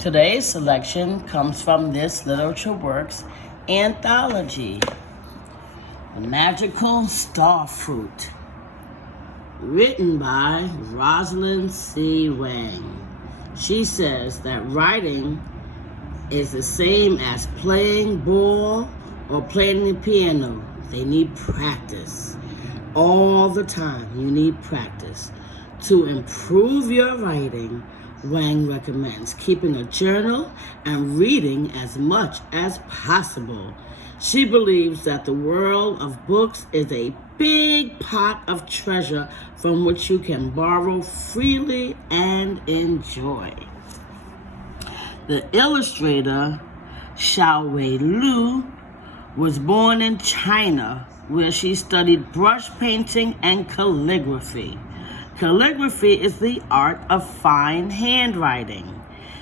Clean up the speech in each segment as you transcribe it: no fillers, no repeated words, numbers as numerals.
Today's selection comes from this literature works anthology, The Magical Starfruit, written by Rosalind C. Wang. She says that writing is the same as playing ball or playing the piano. They need practice. All the time, you need practice. To improve your writing, Wang recommends keeping a journal and reading as much as possible. She believes that the world of books is a big pot of treasure from which you can borrow freely and enjoy. The illustrator Xiaowei Lu was born in China, where she studied brush painting and calligraphy. Calligraphy is the art of fine handwriting.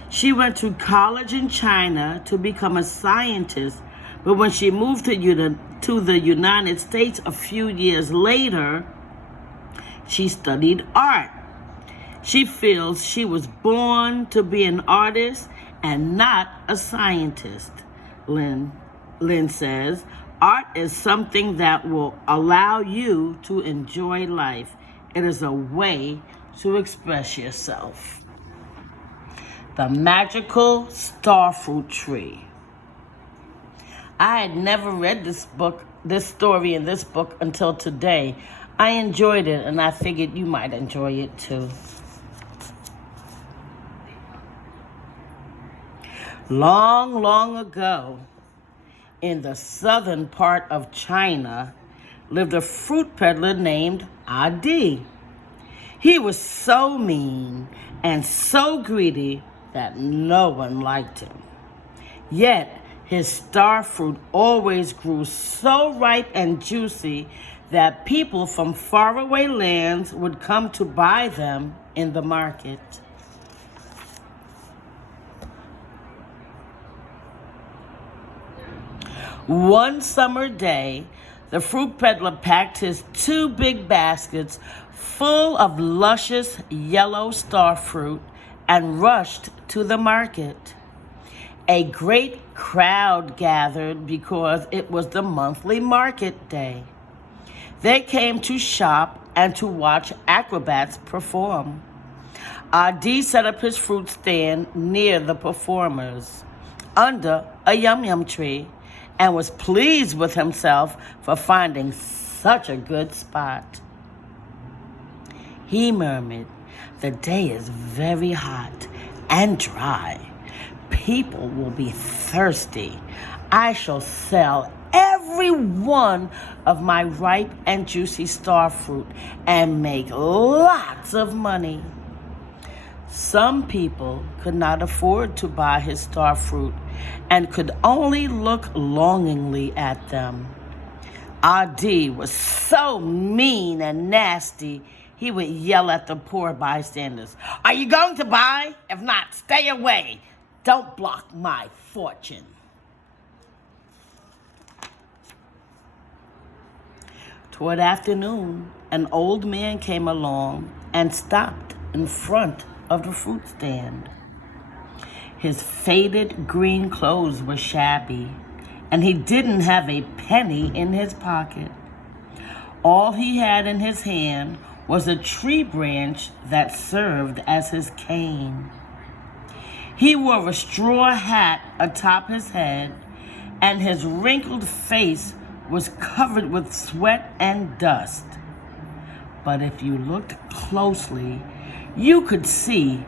She went to college in China to become a scientist, but when she moved to the United States a few years later, she studied art. She feels she was born to be an artist and not a scientist. Lynn says, art is something that will allow you to enjoy life. It is a way to express yourself. The Magical Starfruit Tree. I had never read this story in this book until today. I enjoyed it, and I figured you might enjoy it too. Long, long ago, in the southern part of China, lived a fruit peddler named Adi. He was so mean and so greedy that no one liked him. Yet, his star fruit always grew so ripe and juicy that people from faraway lands would come to buy them in the market. One summer day, the fruit peddler packed his 2 big baskets full of luscious yellow star fruit and rushed to the market. A great crowd gathered because it was the monthly market day. They came to shop and to watch acrobats perform. Adi set up his fruit stand near the performers, under a yum-yum tree, and was pleased with himself for finding such a good spot. He murmured, "The day is very hot and dry. People will be thirsty. I shall sell every one of my ripe and juicy star fruit and make lots of money." Some people could not afford to buy his star fruit and could only look longingly at them. Adi was so mean and nasty, he would yell at the poor bystanders, "Are you going to buy? If not, stay away. Don't block my fortune." Toward afternoon, an old man came along and stopped in front of the fruit stand. His faded green clothes were shabby, and he didn't have a penny in his pocket. All he had in his hand was a tree branch that served as his cane. He wore a straw hat atop his head, and his wrinkled face was covered with sweat and dust. But if you looked closely, you could see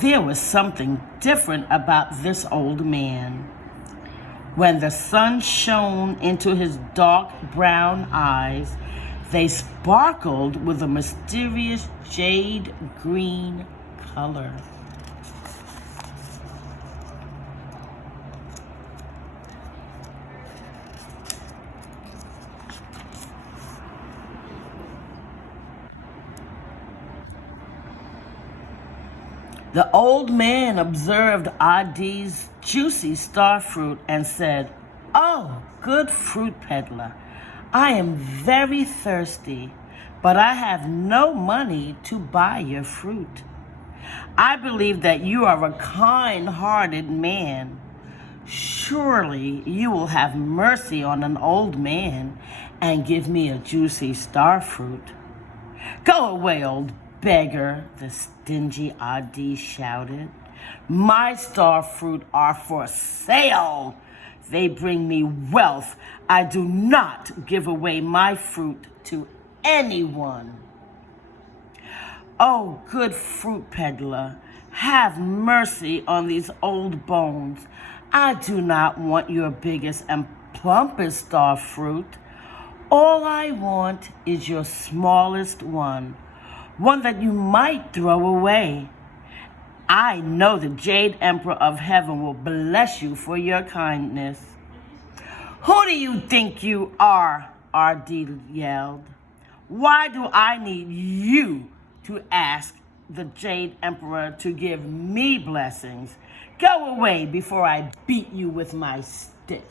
there was something different about this old man. When the sun shone into his dark brown eyes, they sparkled with a mysterious jade green color. The old man observed Adi's juicy star fruit and said, "Oh, good fruit peddler, I am very thirsty, but I have no money to buy your fruit. I believe that you are a kind-hearted man. Surely you will have mercy on an old man and give me a juicy starfruit. Go away, old beggar, the stingy Adi shouted. My starfruit are for sale. They bring me wealth. I do not give away my fruit to anyone. Oh, good fruit peddler, have mercy on these old bones. I do not want your biggest and plumpest starfruit. All I want is your smallest one that you might throw away. I know the Jade Emperor of Heaven will bless you for your kindness. Who do you think you are? Ardil yelled. Why do I need you to ask the Jade Emperor to give me blessings? Go away before I beat you with my stick.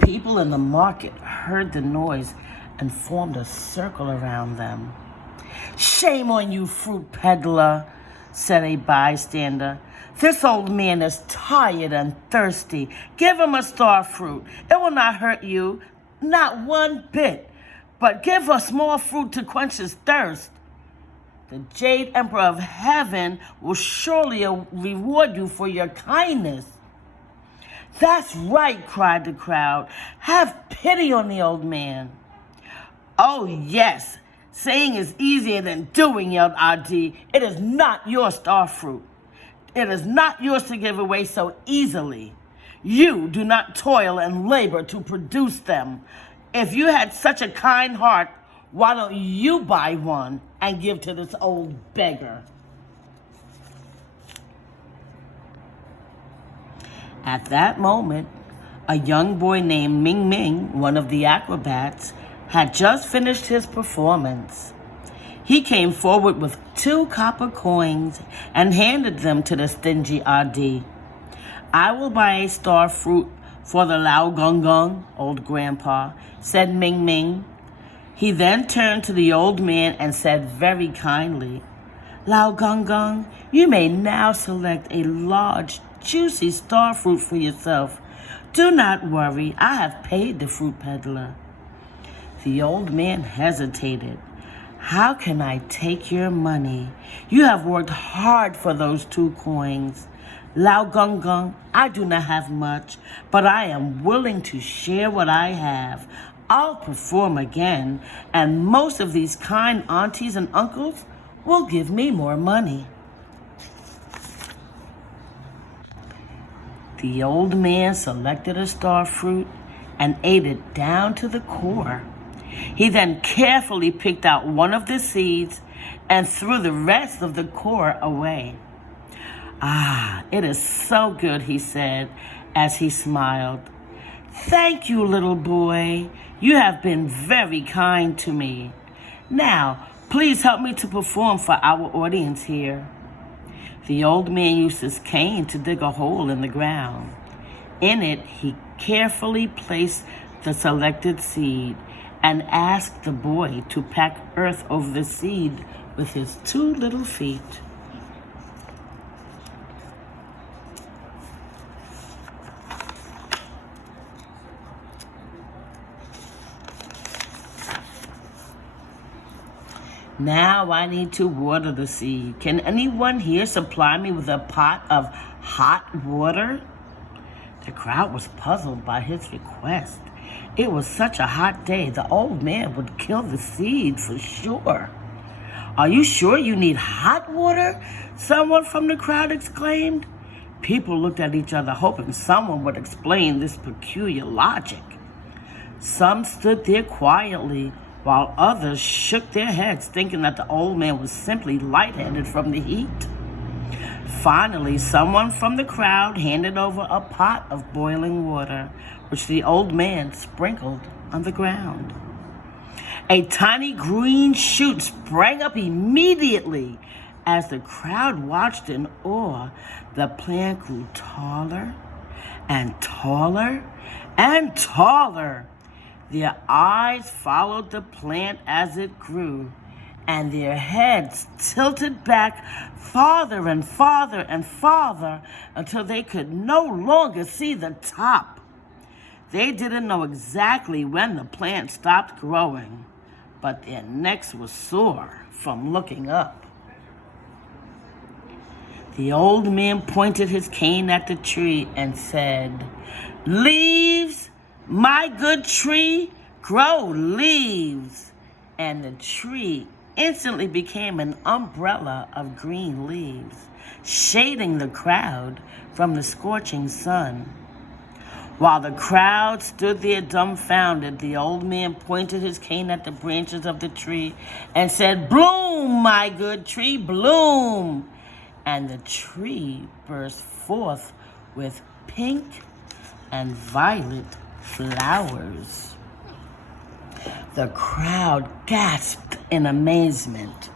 People in the market heard the noise and formed a circle around them. Shame on you, fruit peddler, said a bystander. This old man is tired and thirsty. Give him a starfruit. It will not hurt you, not one bit. But give us more fruit to quench his thirst. The Jade Emperor of Heaven will surely reward you for your kindness. That's right, cried the crowd. Have pity on the old man. Oh, yes. Saying is easier than doing, yelled Adi. It is not your starfruit. It is not yours to give away so easily. You do not toil and labor to produce them. If you had such a kind heart, why don't you buy one and give to this old beggar? At that moment, a young boy named Ming Ming, one of the acrobats, had just finished his performance. He came forward with 2 copper coins and handed them to the stingy Adi. I will buy a starfruit for the Lao Gong Gong, old grandpa, said Ming Ming. He then turned to the old man and said very kindly, Lao Gong Gong, you may now select a large, juicy starfruit for yourself. Do not worry, I have paid the fruit peddler. The old man hesitated. How can I take your money? You have worked hard for those 2 coins. Lao Gong Gong, I do not have much, but I am willing to share what I have. I'll perform again, and most of these kind aunties and uncles will give me more money. The old man selected a starfruit and ate it down to the core. He then carefully picked out one of the seeds and threw the rest of the core away. Ah, it is so good, he said as he smiled. Thank you, little boy. You have been very kind to me. Now, please help me to perform for our audience here. The old man used his cane to dig a hole in the ground. In it, he carefully placed the selected seed and asked the boy to pack earth over the seed with his 2 little feet. Now I need to water the seed. Can anyone here supply me with a pot of hot water? The crowd was puzzled by his request. It was such a hot day, the old man would kill the seed for sure. Are you sure you need hot water? Someone from the crowd exclaimed. People looked at each other, hoping someone would explain this peculiar logic. Some stood there quietly, while others shook their heads, thinking that the old man was simply lightheaded from the heat. Finally, someone from the crowd handed over a pot of boiling water, which the old man sprinkled on the ground. A tiny green shoot sprang up immediately. As the crowd watched in awe, the plant grew taller and taller and taller. Their eyes followed the plant as it grew, and their heads tilted back farther and farther and farther until they could no longer see the top. They didn't know exactly when the plant stopped growing, but their necks were sore from looking up. The old man pointed his cane at the tree and said, "Leaves, my good tree, grow leaves." And the tree instantly became an umbrella of green leaves, shading the crowd from the scorching sun. While the crowd stood there dumbfounded, the old man pointed his cane at the branches of the tree and said, "Bloom, my good tree, bloom." And the tree burst forth with pink and violet flowers. The crowd gasped in amazement.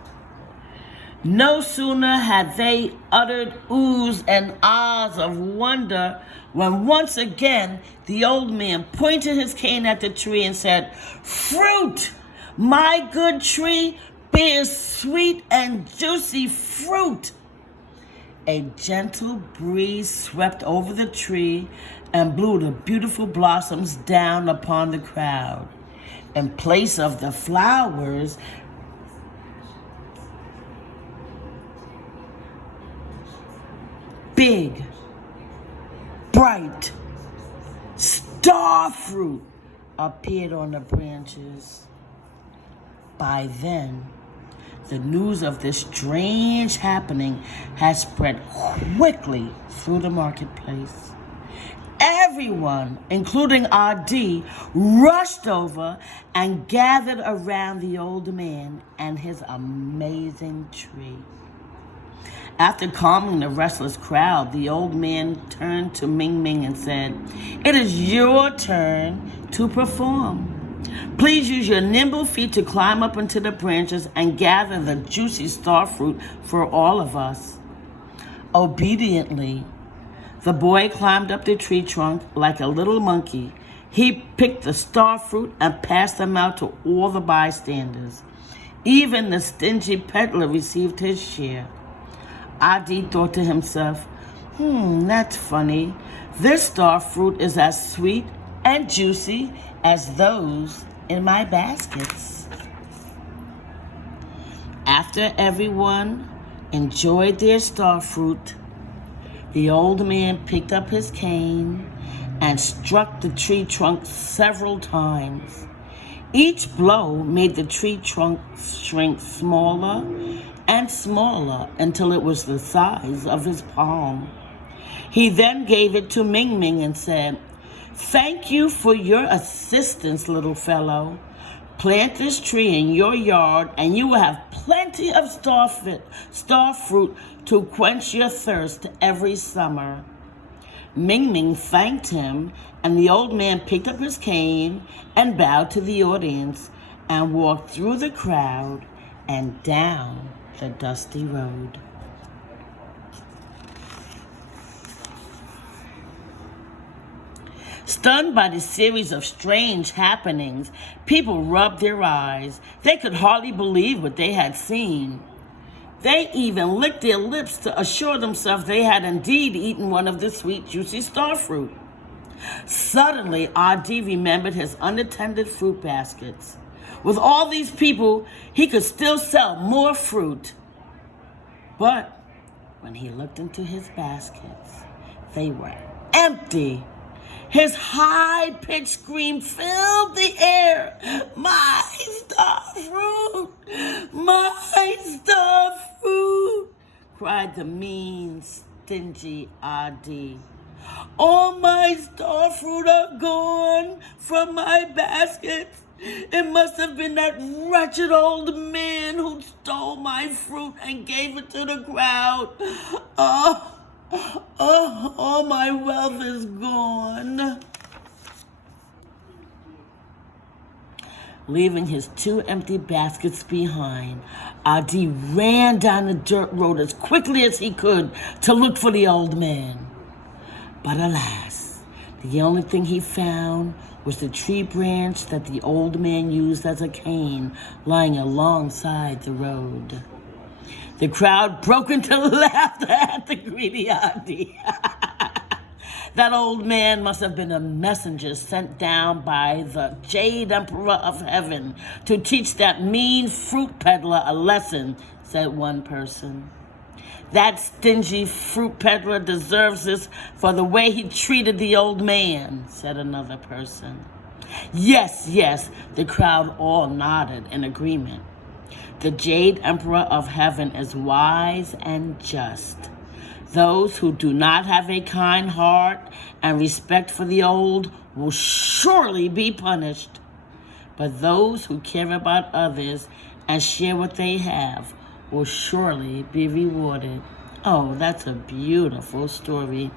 No sooner had they uttered oohs and ahs of wonder when once again the old man pointed his cane at the tree and said, "Fruit, my good tree, bears sweet and juicy fruit." A gentle breeze swept over the tree and blew the beautiful blossoms down upon the crowd. In place of the flowers, big, bright starfruit appeared on the branches. By then, the news of this strange happening had spread quickly through the marketplace. Everyone, including R.D., rushed over and gathered around the old man and his amazing tree. After calming the restless crowd, the old man turned to Ming Ming and said, "It is your turn to perform. Please use your nimble feet to climb up into the branches and gather the juicy starfruit for all of us." Obediently, the boy climbed up the tree trunk like a little monkey. He picked the starfruit and passed them out to all the bystanders. Even the stingy peddler received his share. Adi thought to himself, that's funny. This starfruit is as sweet and juicy as those in my baskets. After everyone enjoyed their starfruit, the old man picked up his cane and struck the tree trunk several times. Each blow made the tree trunk shrink smaller and smaller until it was the size of his palm. He then gave it to Ming Ming and said, "Thank you for your assistance, little fellow. Plant this tree in your yard and you will have plenty of starfruit to quench your thirst every summer." Ming Ming thanked him, and the old man picked up his cane and bowed to the audience and walked through the crowd and down the dusty road. Stunned by the series of strange happenings, people rubbed their eyes. They could hardly believe what they had seen. They even licked their lips to assure themselves they had indeed eaten one of the sweet, juicy starfruit. Suddenly, R.D. remembered his unattended fruit baskets. With all these people, he could still sell more fruit. But when he looked into his baskets, they were empty. His high-pitched scream filled the air. "My starfruit! My starfruit!" cried the mean, stingy R.D. "All my starfruit are gone from my baskets. It must have been that wretched old man who stole my fruit and gave it to the crowd. All my wealth is gone." Leaving his 2 empty baskets behind, Adi ran down the dirt road as quickly as he could to look for the old man. But alas, The only thing he found was the tree branch that the old man used as a cane lying alongside the road. The crowd broke into laughter at the greedy auntie. That old man must have been a messenger sent down by the Jade Emperor of Heaven to teach that mean fruit peddler a lesson, said one person. That stingy fruit peddler deserves this for the way he treated the old man, said another person. Yes, yes, the crowd all nodded in agreement. The Jade Emperor of Heaven is wise and just. Those who do not have a kind heart and respect for the old will surely be punished. But those who care about others and share what they have will surely be rewarded. Oh, that's a beautiful story.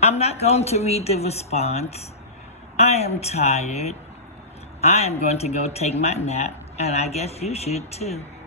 I'm not going to read the response. I am tired. I am going to go take my nap, and I guess you should too.